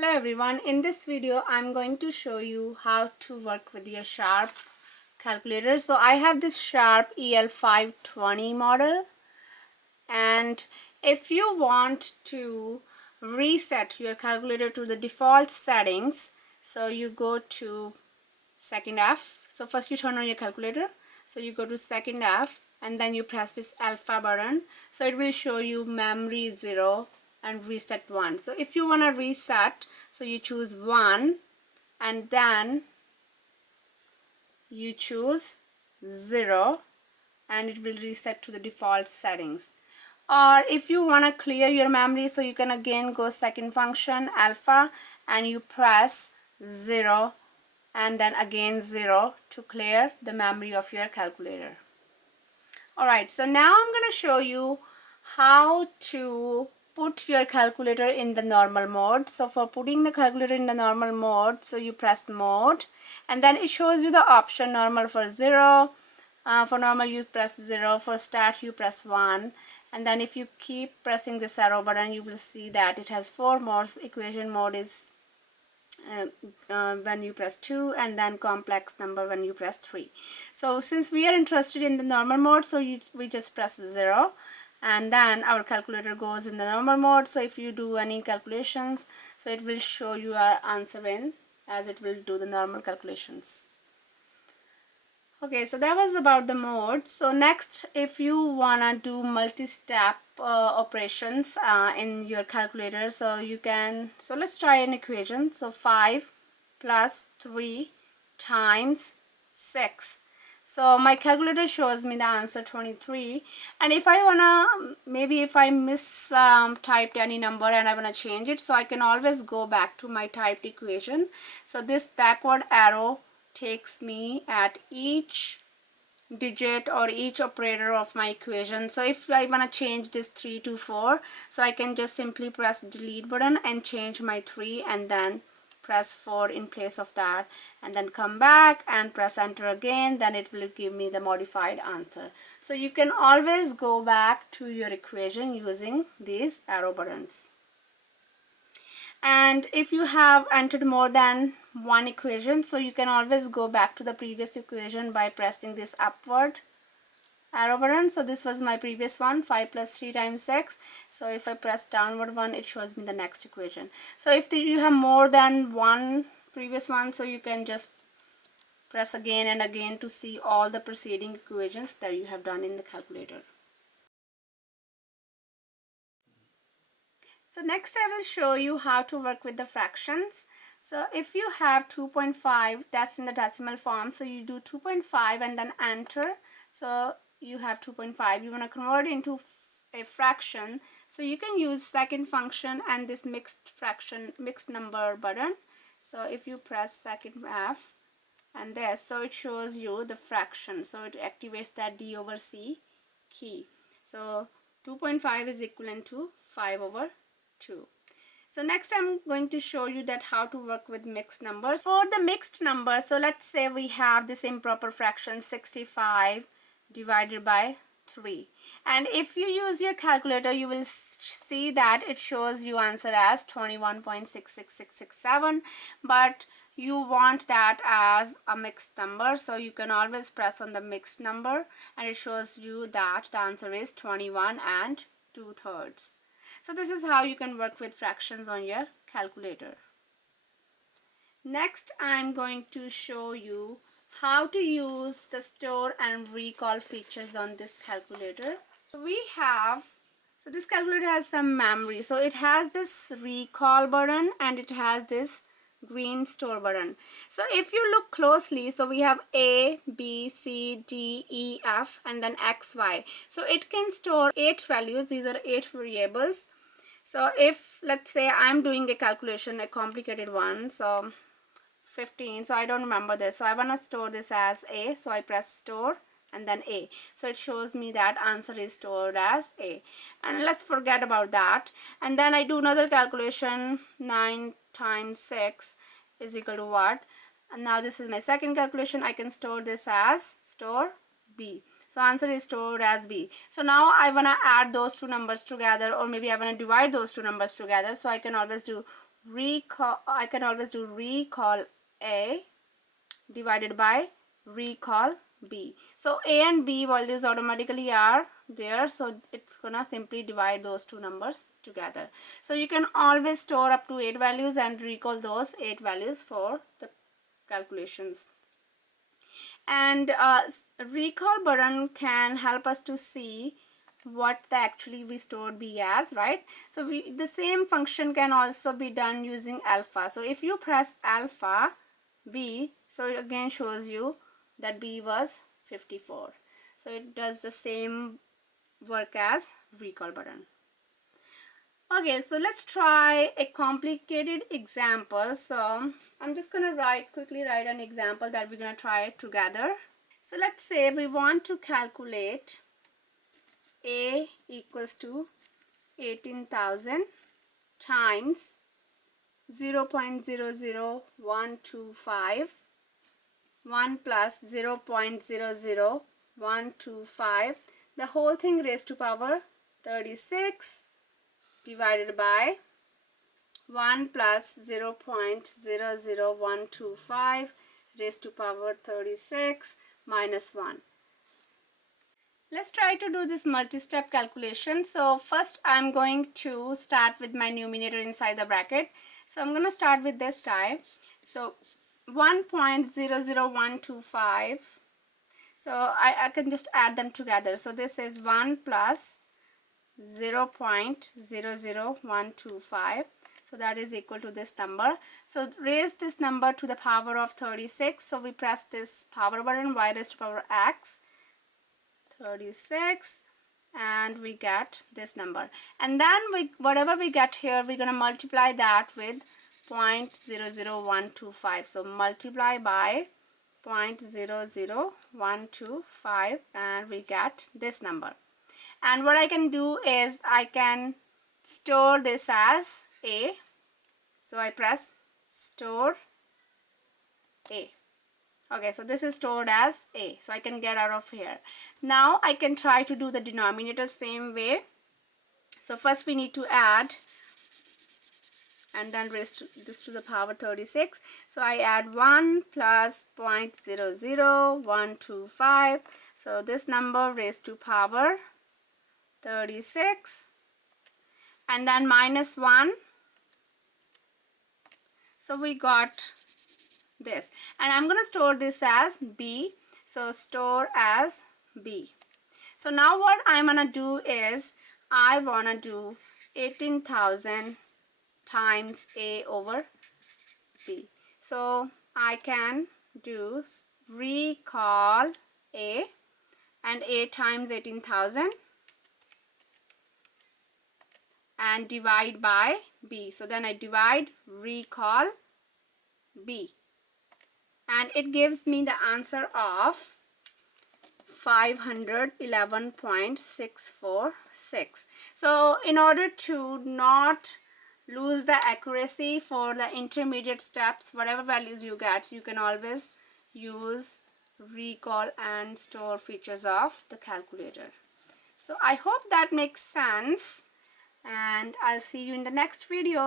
Hello everyone, in this video I'm going to show you how to work with your SHARP calculator. So I have this SHARP EL-520 model, and if you want to reset your calculator to the default settings, so you go to second F. So first you turn on your calculator, so you go to second F and then you press this alpha button, so it will show you memory 0 and reset 1. So if you want to reset, so you choose 1 and then you choose 0 and it will reset to the default settings. Or if you want to clear your memory, so you can again go second function alpha and you press 0 and then again 0 to clear the memory of your calculator. Alright, so now I'm going to show you how to put your calculator in the normal mode. So for putting the calculator in the normal mode, so you press mode and then it shows you the option normal for 0. For normal you press 0, for start you press 1, and then if you keep pressing this arrow button you will see that it has 4 modes. Equation mode is when you press 2, and then complex number when you press 3. So since we are interested in the normal mode, so we just press 0 and then our calculator goes in the normal mode. So if you do any calculations, so it will show you our answer in, as it will do the normal calculations. Okay, so that was about the mode. So next, if you wanna do multi-step operations in your calculator, so you can, so let's try an equation. So 5 plus 3 times 6. So my calculator shows me the answer 23, and if I wanna, maybe if I typed any number and I wanna change it, so I can always go back to my typed equation. So this backward arrow takes me at each digit or each operator of my equation. So if I want to change this 3 to 4, so I can just simply press delete button and change my 3 and then press 4 in place of that, and then come back and press enter again, then it will give me the modified answer. So you can always go back to your equation using these arrow buttons. And if you have entered more than one equation, so you can always go back to the previous equation by pressing this upward arrow button. So this was my previous one, 5 plus 3 times 6. So if I press downward one, it shows me the next equation. So if you have more than one previous one, so you can just press again and again to see all the preceding equations that you have done in the calculator. So next I will show you how to work with the fractions. So if you have 2.5, that's in the decimal form, so you do 2.5 and then enter. So you have 2.5, you want to convert it into a fraction, so you can use second function and this mixed number button. So if you press second F and this, so it shows you the fraction, so it activates that D over C key. So 2.5 is equivalent to 5 over 2. So next I'm going to show you that how to work with mixed numbers. For the mixed numbers, so let's say we have this improper fraction 65 divided by 3, and if you use your calculator you will see that it shows you answer as 21.66667, but you want that as a mixed number, so you can always press on the mixed number and it shows you that the answer is 21 and 2/3. So this is how you can work with fractions on your calculator. Next, I'm going to show you how to use the store and recall features on this calculator. So this calculator has some memory. So it has this recall button and it has this green store button. So if you look closely, so we have A, B, C, D, E, F and then X, Y. So it can store 8 values. These are 8 variables. So if let's say I'm doing a calculation, a complicated one, so 15, so I don't remember this, so I want to store this as A, so I press store and then A, so it shows me that answer is stored as A, and let's forget about that, and then I do another calculation. 9 times 6 is equal to what, and now this is my second calculation. I can store this as store B, so answer is stored as B. So now I want to add those two numbers together, or maybe I want to divide those two numbers together, so I can always do recall, I can always do recall A divided by recall B. So A and B values automatically are there, so it's gonna simply divide those two numbers together. So you can always store up to 8 values and recall those 8 values for the calculations. And recall button can help us to see what actually we stored B as, right? So the same function can also be done using alpha. So if you press alpha B, so it again shows you that B was 54. So it does the same work as recall button. Okay, so let's try a complicated example. So I'm just gonna quickly write an example that we're gonna try together. So let's say we want to calculate A equals to 18,000 times 0.00125 1 plus 0.00125, the whole thing raised to power 36 divided by 1 plus 0.00125 raised to power 36 minus 1. Let's try to do this multi-step calculation. So first I'm going to start with my numerator inside the bracket. So I'm going to start with this guy. So 1.00125. So I can just add them together. So this is 1 plus 0.00125. So that is equal to this number. So raise this number to the power of 36. So we press this power button, y raised to power x, 36, and we get this number. And then whatever we get here, we're going to multiply that with 0.00125. So multiply by 0.00125 and we get this number. And what I can do is I can store this as A. So I press store A. Okay, so this is stored as A. So I can get out of here. Now I can try to do the denominator same way. So first we need to add and then raise this to the power 36. So I add 1 plus 0.00125. So this number raised to power 36 and then minus 1. So we got this, and I'm going to store this as B. So store as B. So now what I'm going to do is I want to do 18,000 times A over B. So I can do recall A, and A times 18,000 and divide by B. So then I divide recall B, and it gives me the answer of 511.646. So in order to not lose the accuracy for the intermediate steps, whatever values you get, you can always use recall and store features of the calculator. So I hope that makes sense, and I'll see you in the next video.